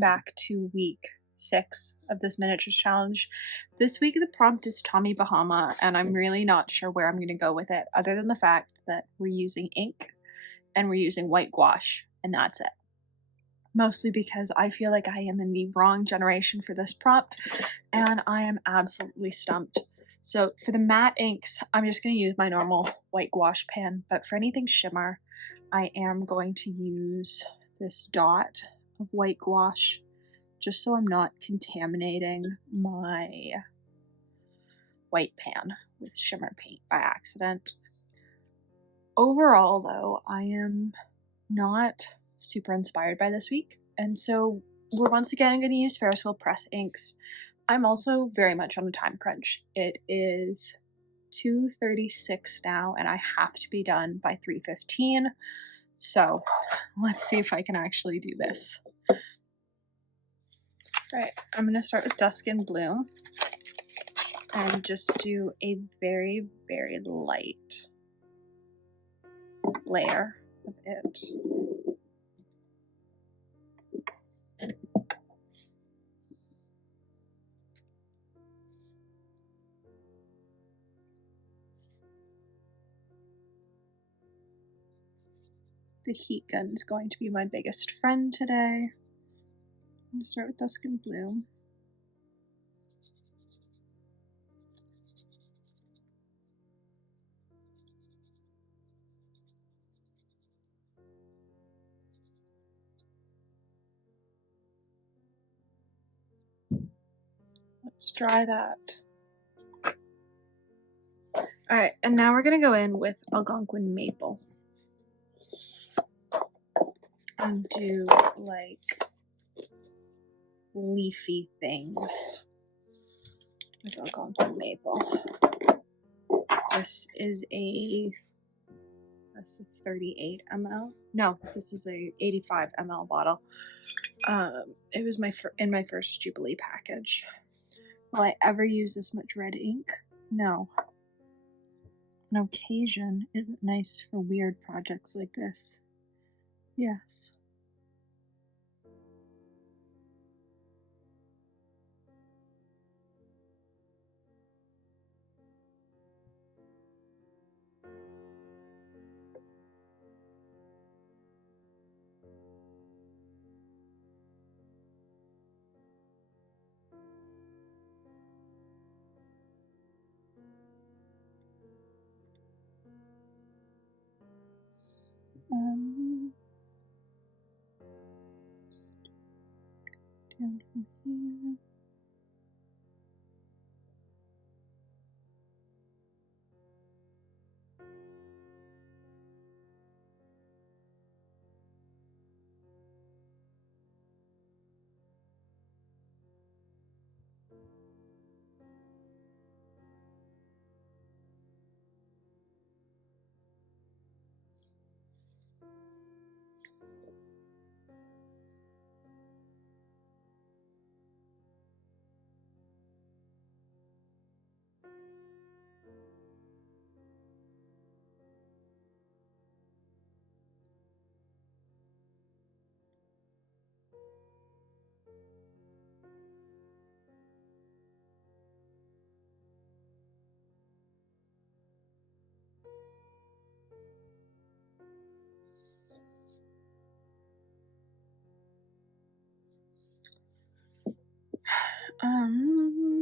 welcome back to week 6 of this miniatures challenge. This week the prompt is Tommy Bahama, and I'm really not sure where I'm going to go with it, other than the fact that we're using ink and we're using white gouache, and that's it. Mostly because I feel like I am in the wrong generation for this prompt, and I am absolutely stumped. So for the matte inks, I'm just going to use my normal white gouache pen, but for anything shimmer, I am going to use this dot of white gouache, just so I'm not contaminating my white pan with shimmer paint by accident. Overall, though, I am not super inspired by this week, and so we're once again going to use Ferris Wheel Press inks. I'm also very much on a time crunch. It is 2:36 now, and I have to be done by 3:15. So let's see if I can actually do this. Right, I'm going to start with Dusk and Blue and just do a very, very light layer of it. The heat gun is going to be my biggest friend today. I'm going to start with Dusk and Blue. Let's dry that. Alright, and now we're going to go in with Algonquin Maple and do like leafy things with Algonquin Maple. This is a 38 ml. No, this is a 85 ml bottle. It was in my first Jubilee package. Will I ever use this much red ink? No. On occasion, is it nice for weird projects like this? Yes. Down from here.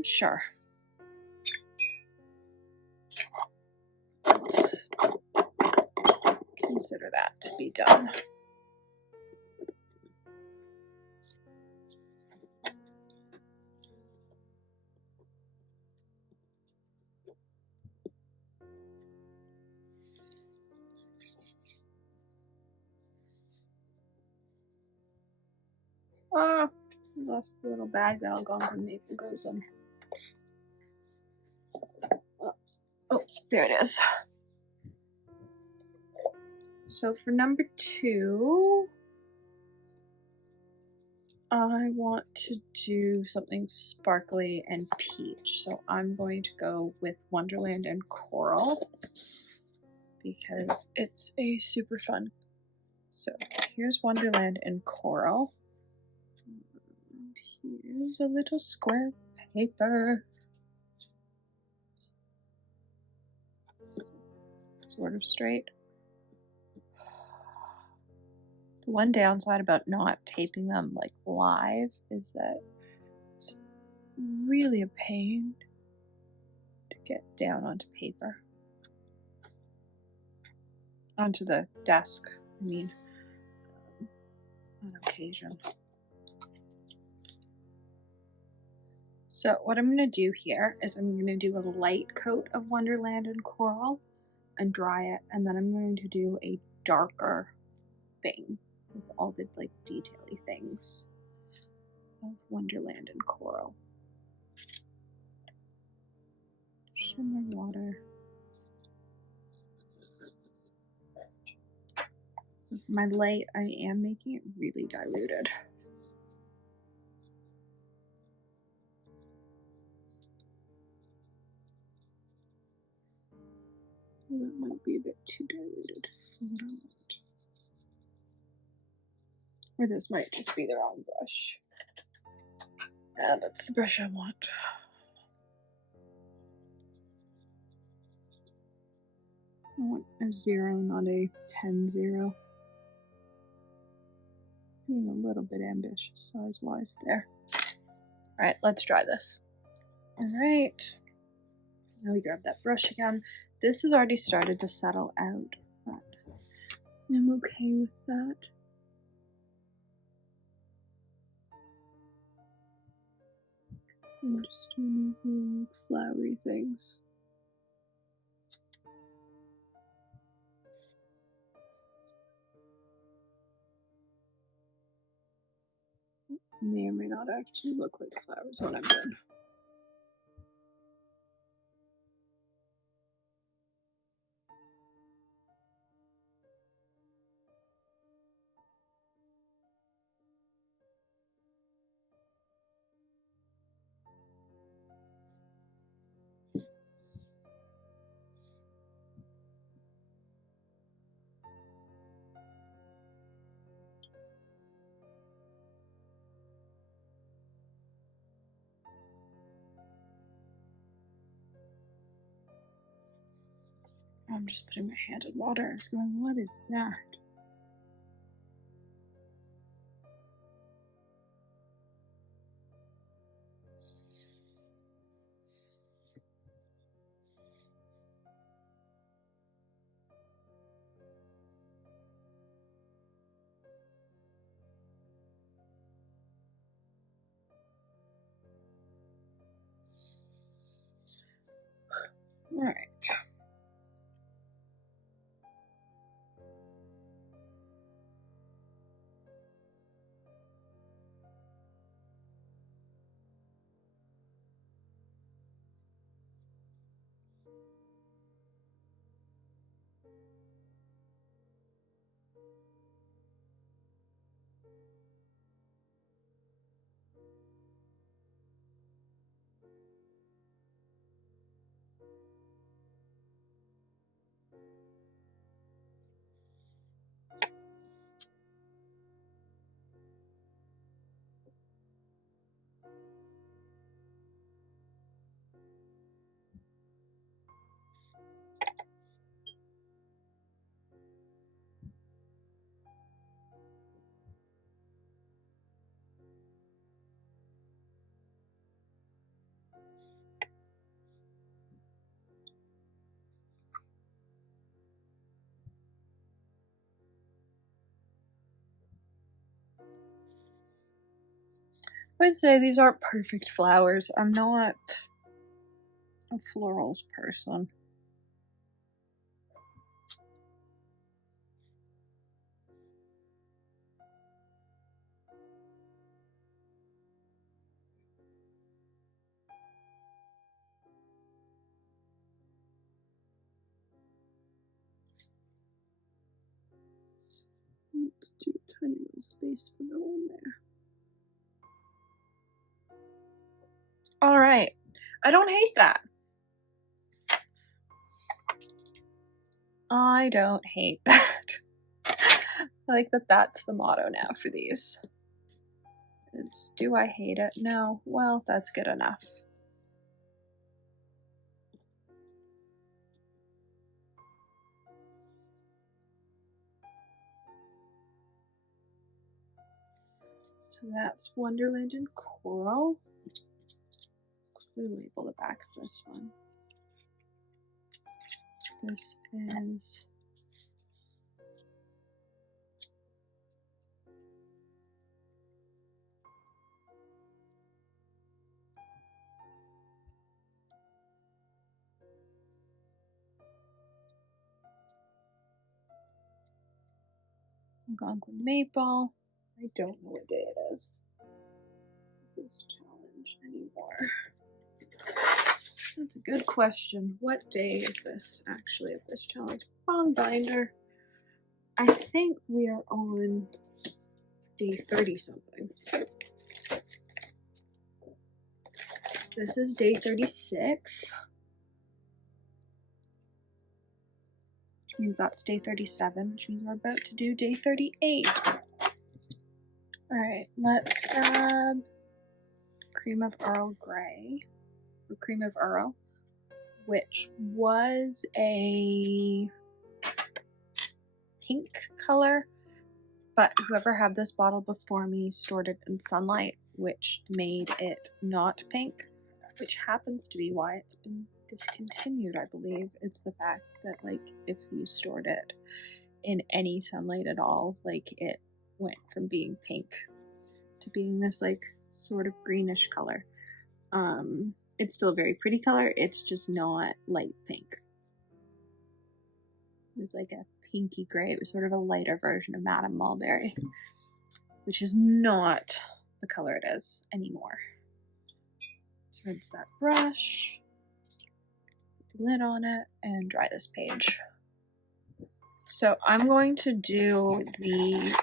Sure. Consider that to be done. Ah, lost the little bag that Algonquin Maple goes in. Oh, there it is. So for number 2, I want to do something sparkly and peach. So I'm going to go with Wonderland and Coral because it's a super fun. So here's Wonderland and Coral. And here's a little square of paper. Sort of straight. The one downside about not taping them like live is that it's really a pain to get down onto paper. Onto the desk, I mean, on occasion. So what I'm going to do here is I'm going to do a light coat of Wonderland and Coral and dry it, and then I'm going to do a darker thing with all the like detaily things of Wonderland and Coral. Shimmer water. So for my light, I am making it really diluted. That might be a bit too diluted for what I want. Or this might just be the wrong brush. Yeah, that's the brush I want. I want a 0, not a 10-0. Being a little bit ambitious size-wise there. Alright, let's try this. Alright. Now we grab that brush again. This has already started to settle out, but I'm okay with that. So I'm just doing these little flowery things. May or may not actually look like flowers when I'm done. I'm just putting my hand in water. I was going, what is that? All right. I would say these aren't perfect flowers. I'm not a florals person. Let's do a tiny little space for the one there. All right. I don't hate that. I don't hate that. I like that that's the motto now for these. Do I hate it? No. Well, that's good enough. So that's Wonderland and Coral. Quickly label the back of this one. This is Algonquin Maple. I don't know what day it is. This challenge anymore. That's a good question. What day is this actually of this challenge? Wrong binder. I think we are on day 30 something. This is day 36. Which means that's day 37, which means we're about to do day 38. Alright, let's grab Cream of Earl Gray, or Cream of Earl, which was a pink color, but whoever had this bottle before me stored it in sunlight, which made it not pink, which happens to be why it's been discontinued, I believe. It's the fact that, like, if you stored it in any sunlight at all, like, it went from being pink to being this, like, sort of greenish color. It's still a very pretty color, it's just not light pink. It was like a pinky gray. It was sort of a lighter version of Madame Mulberry, which is not the color it is anymore. Let's rinse that brush, put the lid on it, and dry this page. So I'm going to do the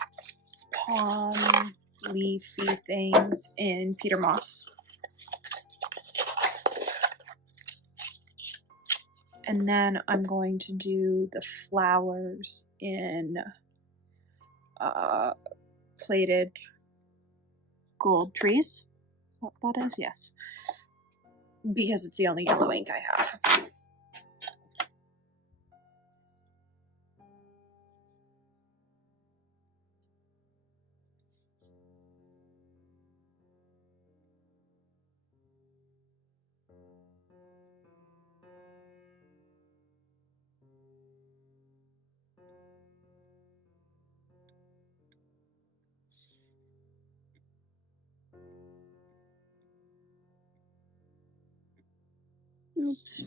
palm leafy things in Peter Moss. And then I'm going to do the flowers in plated gold trees. Is that what that is? Yes. Because it's the only yellow ink I have. Oops.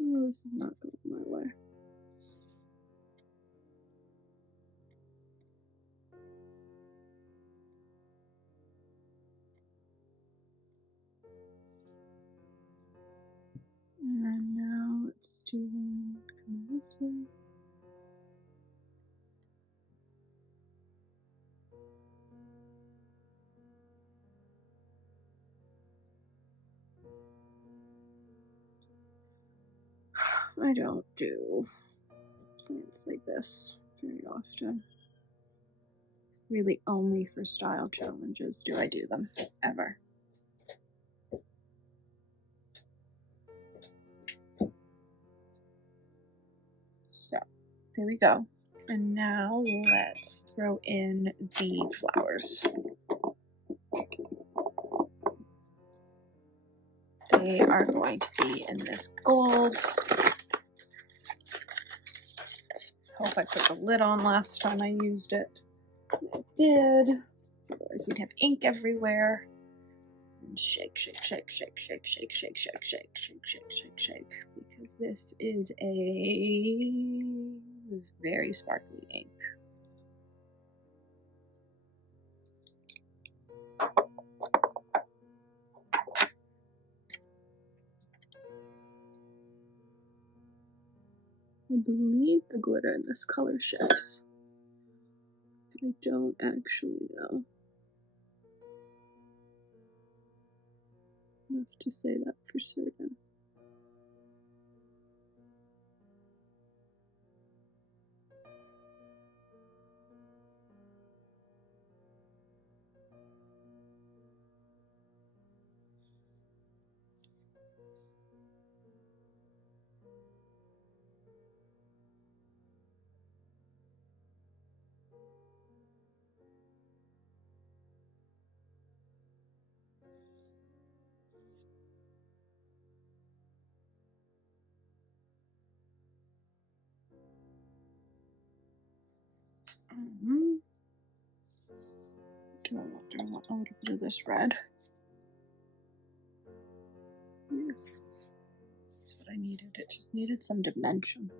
Oh, this is not going my way. And now let's do one coming this way. I don't do plants like this very often. Really only for style challenges do I do them, ever. So, there we go. And now let's throw in the flowers. They are going to be in this gold. Hope I put the lid on last time I used it. I did. Otherwise we'd have ink everywhere. And shake, shake, shake, shake, shake, shake, shake, shake, shake, shake, shake, shake, shake. Because this is a very sparkly ink. I believe the glitter in this color shifts. But I don't actually know enough to say that for certain. Do I want a little bit of this red? Yes. That's what I needed. It just needed some dimension.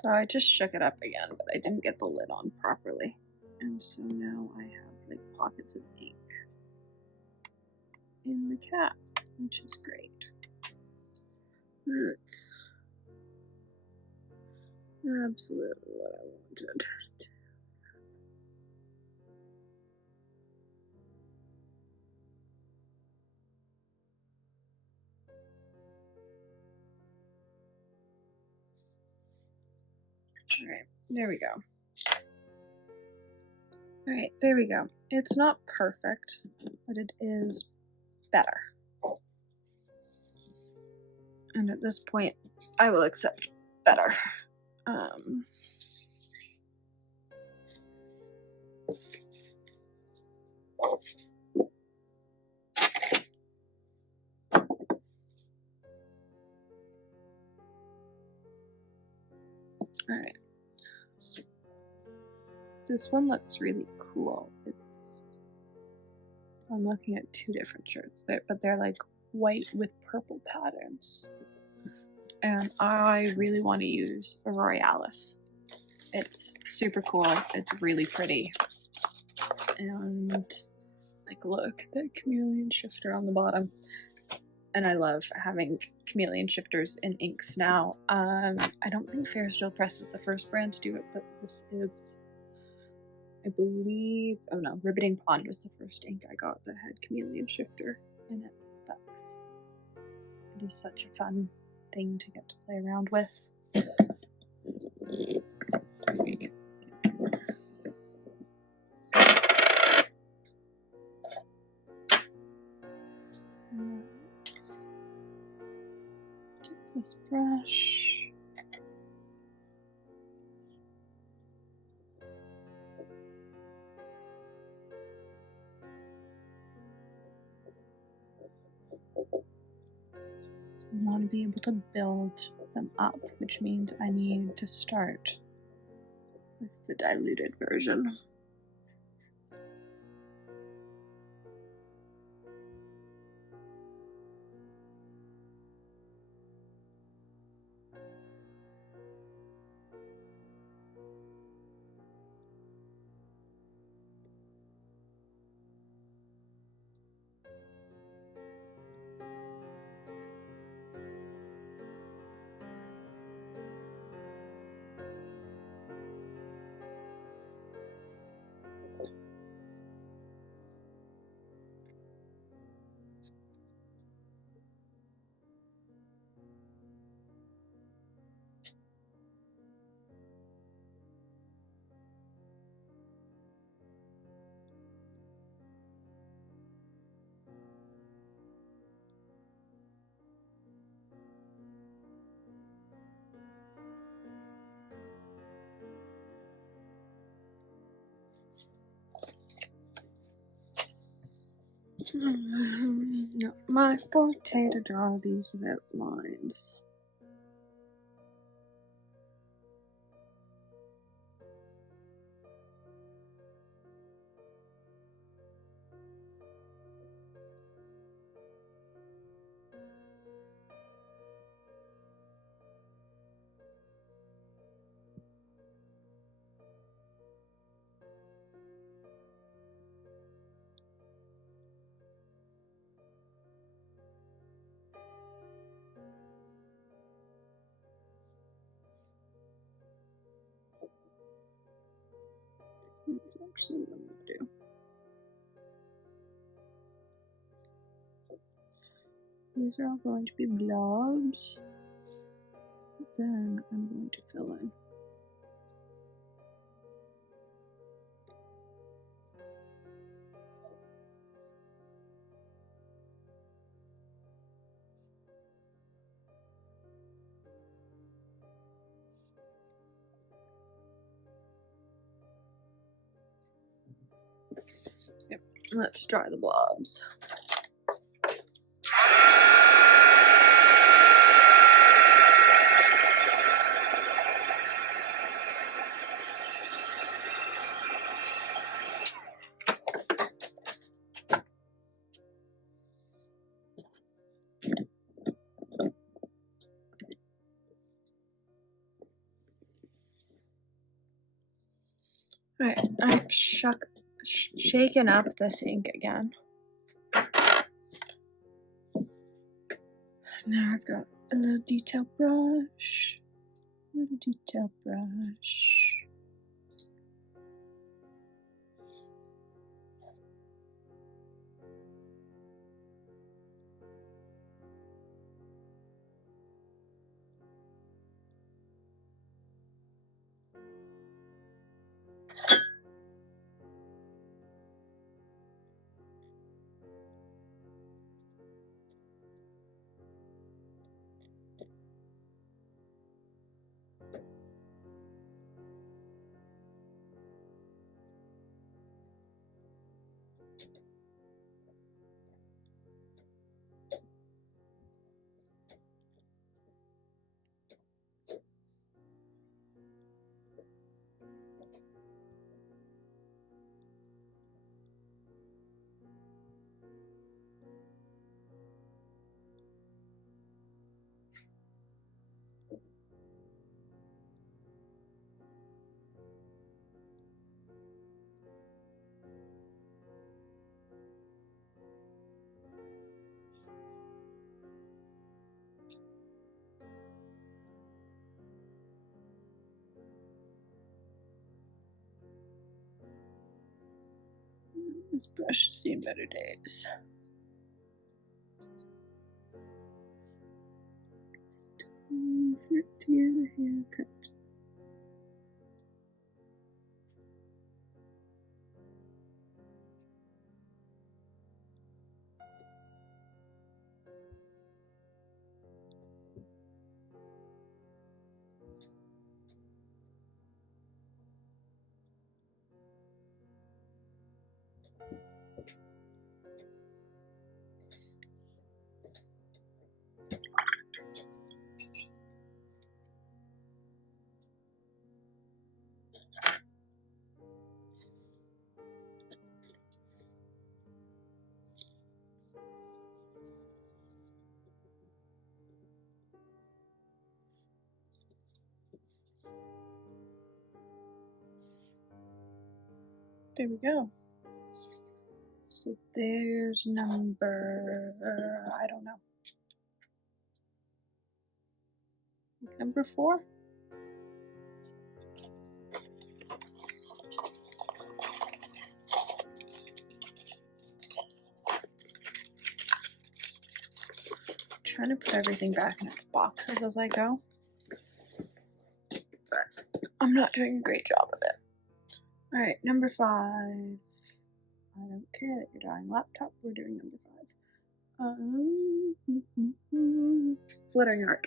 So I just shook it up again, but I didn't get the lid on properly. And so now I have like pockets of ink in the cap, which is great. That's absolutely what I wanted. All right, there we go. All right, there we go. It's not perfect, but it is better. And at this point, I will accept better. All right. This one looks really cool. I'm looking at two different shirts there, but they're like white with purple patterns. And I really want to use a Royales. It's super cool. It's really pretty. And like, look, that chameleon shifter on the bottom. And I love having chameleon shifters in inks now. I don't think Ferris Wheel Press is the first brand to do it, but this is, I believe, oh no, Riveting Pond was the first ink I got that had chameleon shifter in it. But it is such a fun thing to get to play around with. Let's take this brush. I want to be able to build them up, which means I need to start with the diluted version. Not my forte to draw these without lines. That's actually what I'm going to do. These are all going to be blobs. Then I'm going to fill in. Yep, let's dry the blobs. Alright, I've shaken up this ink again. Now I've got a little detail brush. This brush has seen better days. For it to get a haircut. There we go. So there's number, I don't know. Number 4? Trying to put everything back in its boxes as I go. But I'm not doing a great job of it. Alright, number 5. I don't care that you're drawing laptop, we're doing number 5. Fluttering heart.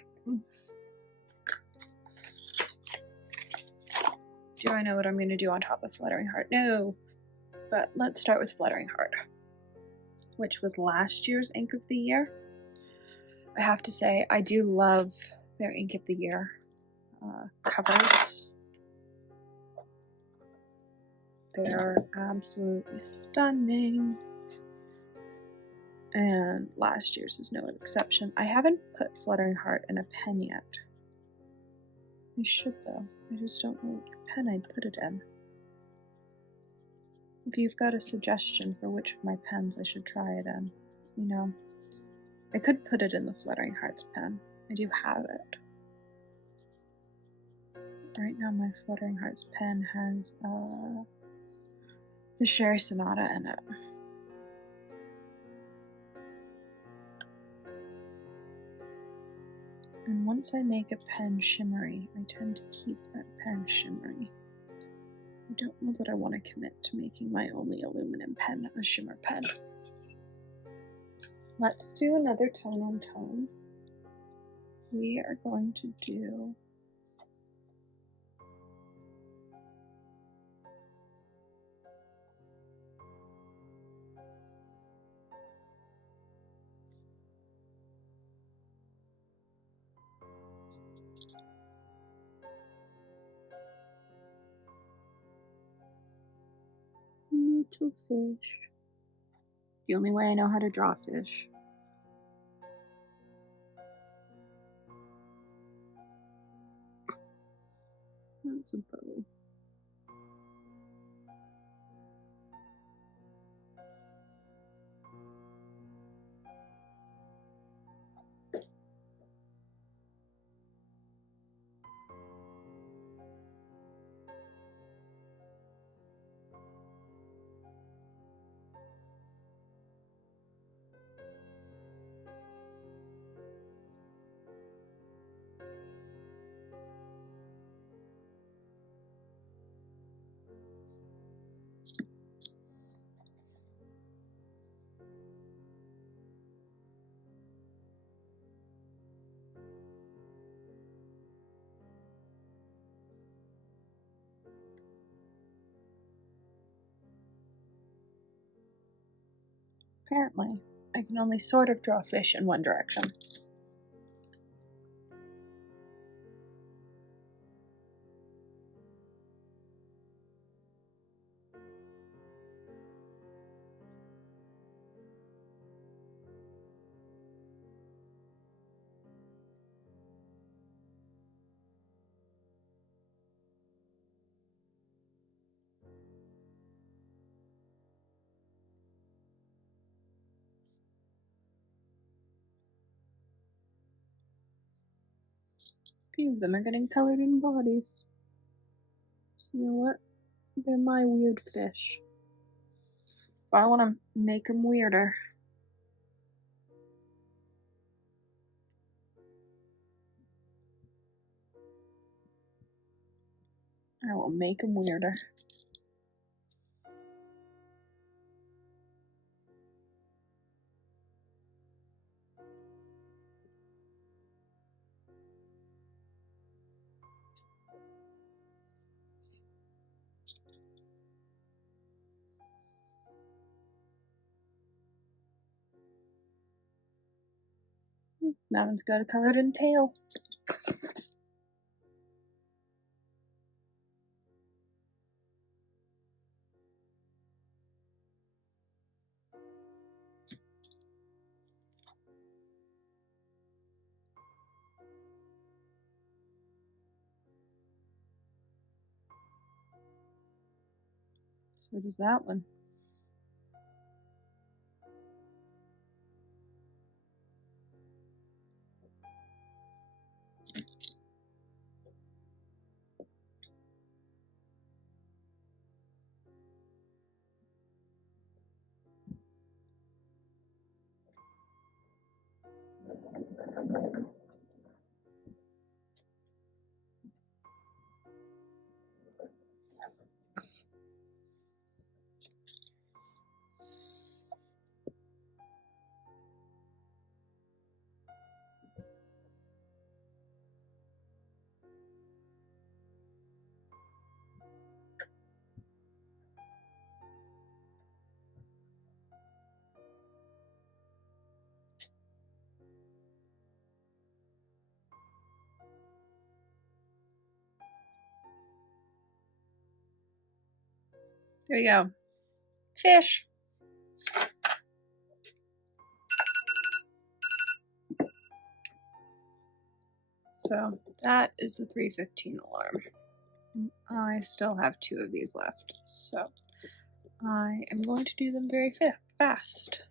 Do I know what I'm going to do on top of fluttering heart? No. But let's start with fluttering heart, which was last year's ink of the year. I have to say, I do love their ink of the year covers. They're absolutely stunning. And last year's is no exception. I haven't put fluttering heart in a pen yet. I should though. I just don't know what pen I'd put it in. If you've got a suggestion for which of my pens I should try it in, you know. I could put it in the Fluttering Hearts pen. I do have it. Right now my Fluttering Hearts pen has the Sherry Sonata in it. And once I make a pen shimmery, I tend to keep that pen shimmery. I don't know that I want to commit to making my only aluminum pen a shimmer pen. Let's do another tone on tone. We are going to do little fish. The only way I know how to draw fish. That's a bow. Apparently, I can only sort of draw fish in one direction. Few of them are getting colored in bodies. You know what? They're my weird fish. If I want to make them weirder, I will make them weirder. That one's got a colored in tail. So does that one. There you go. Fish. So that is the 3:15 alarm. I still have 2 of these left, so I am going to do them very fast.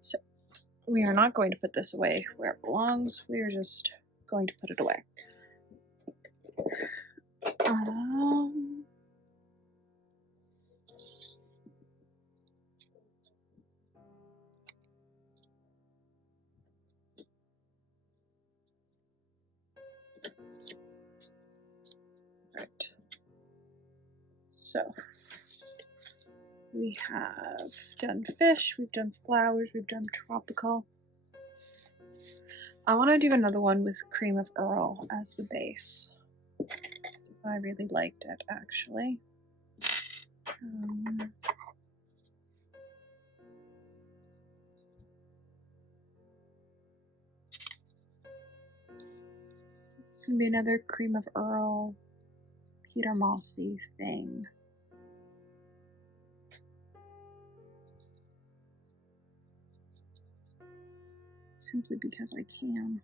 So we are not going to put this away where it belongs. We are just going to put it away. So we have done fish, we've done flowers, we've done tropical. I want to do another one with Cream of Earl as the base. I really liked it, actually. This is going to be another Cream of Earl Peter Mossy thing. Simply because I can.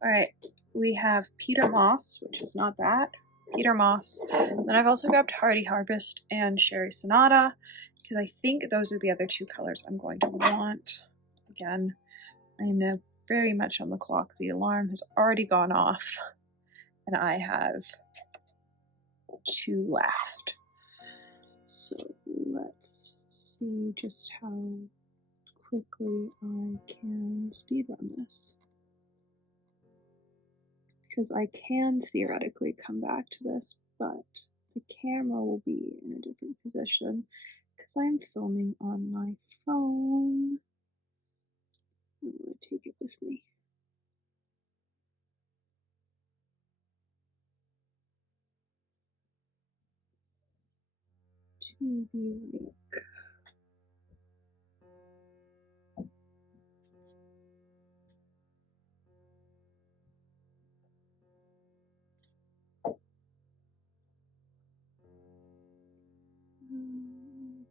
Alright, we have Peter Moss, which is not that. Peter Moss. Then I've also grabbed Hardy Harvest and Sherry Sonata, because I think those are the other two colors I'm going to want. Again, I am now very much on the clock. The alarm has already gone off, and I have 2 left. So let's see just how quickly I can speedrun this. Because I can theoretically come back to this, but the camera will be in a different position because I'm filming on my phone. I'm going to take it with me. To the link.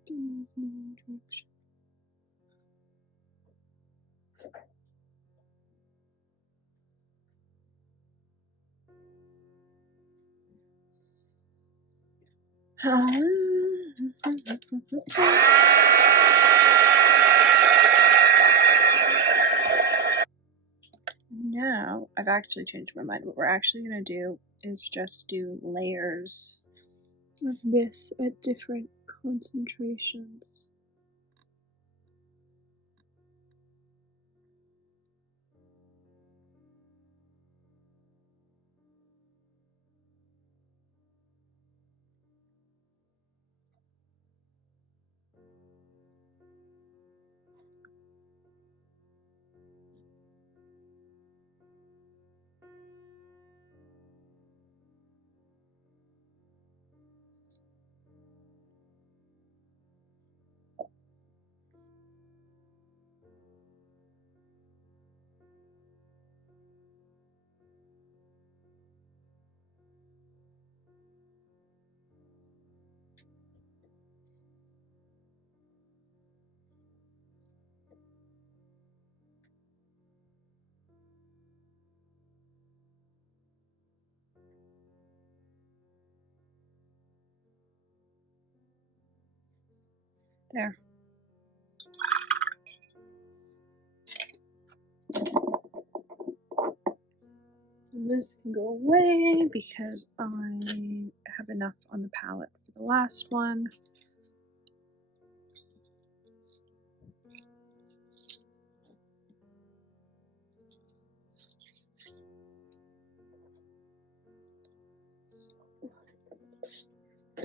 Goodness, no direction. Now, I've actually changed my mind. What we're actually going to do is just do layers of this at different concentrations. There. This can go away because I have enough on the palette for the last one.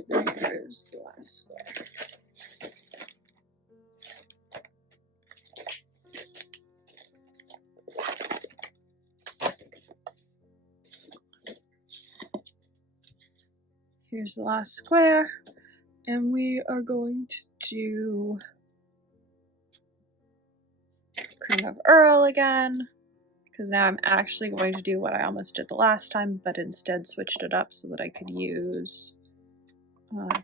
There's the last square. Here's the last square, and we are going to do Cream of Earl again, because now I'm actually going to do what I almost did the last time, but instead switched it up so that I could use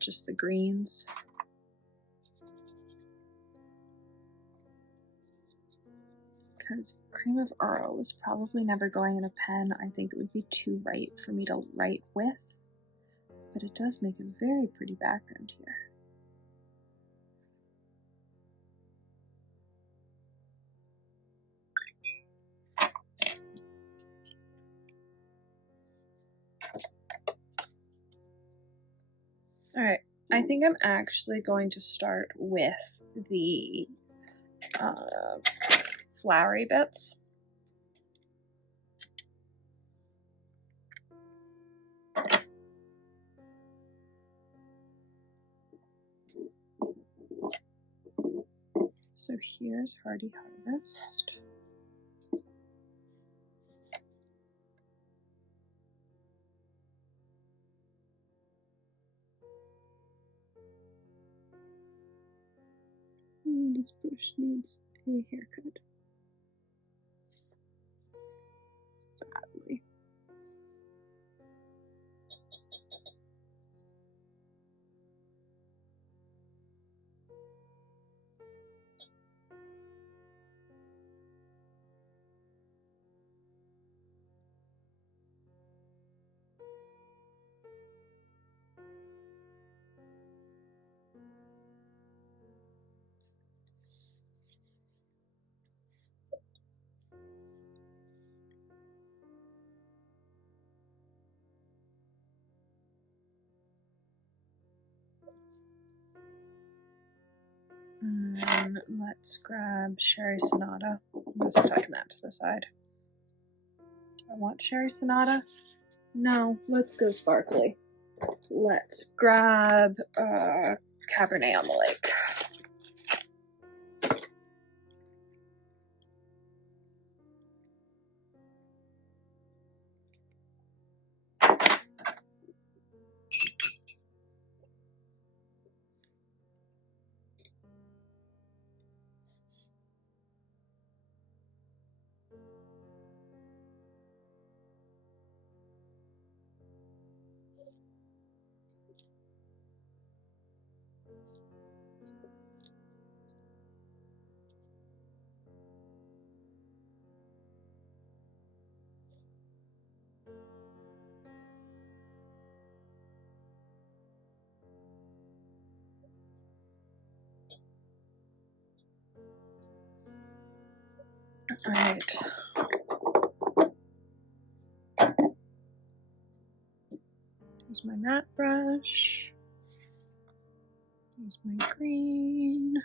just the greens. Because Cream of Earl is probably never going in a pen. I think it would be too bright for me to write with, but it does make a very pretty background here. All right, I think I'm actually going to start with the flowery bits. So here's Hardy Harvest. This brush needs a haircut. Badly. And then let's grab Sherry Sonata. I'm just tucking that to the side. Do I want Sherry Sonata? No, let's go sparkly. Let's grab Cabernet on the Lake. All right. Here's my matte brush. Here's my green.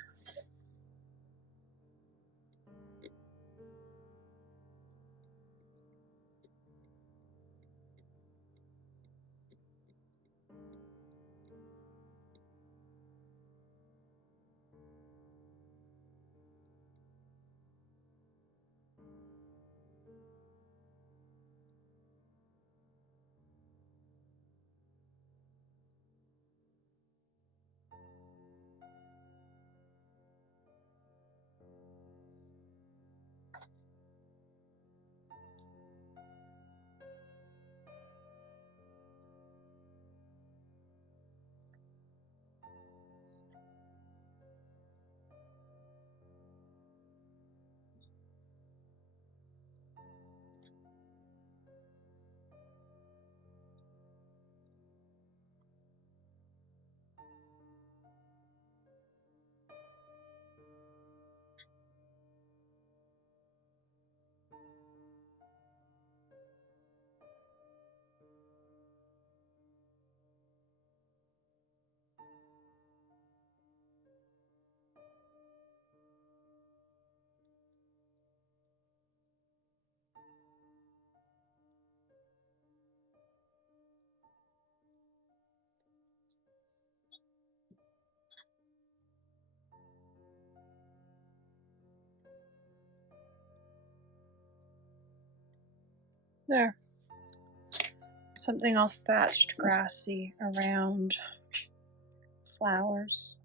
There. Something all thatched, grassy around flowers.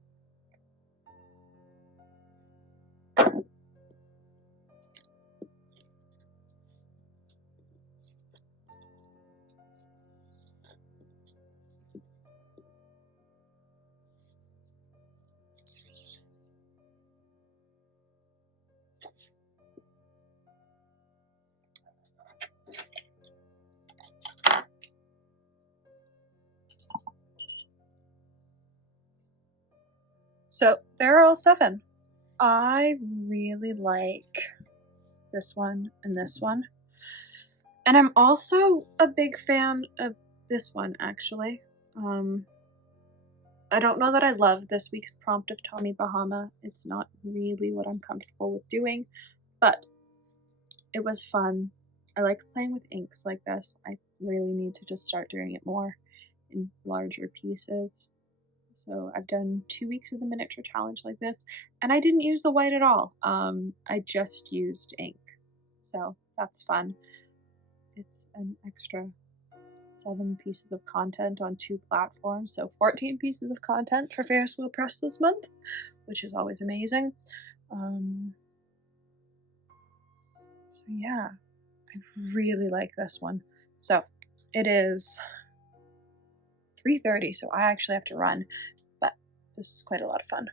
So there are all 7. I really like this one and this one. And I'm also a big fan of this one, actually. I don't know that I love this week's prompt of Tommy Bahama. It's not really what I'm comfortable with doing, but it was fun I like playing with inks like this. I really need to just start doing it more in larger pieces. So I've done 2 weeks of the miniature challenge like this, and I didn't use the white at all. I just used ink. So that's fun. It's an extra 7 pieces of content on 2 platforms, so 14 pieces of content for Ferris Wheel Press this month, which is always amazing. Um, so yeah, I really like this one. So it is 3:30, so I actually have to run, but this was quite a lot of fun.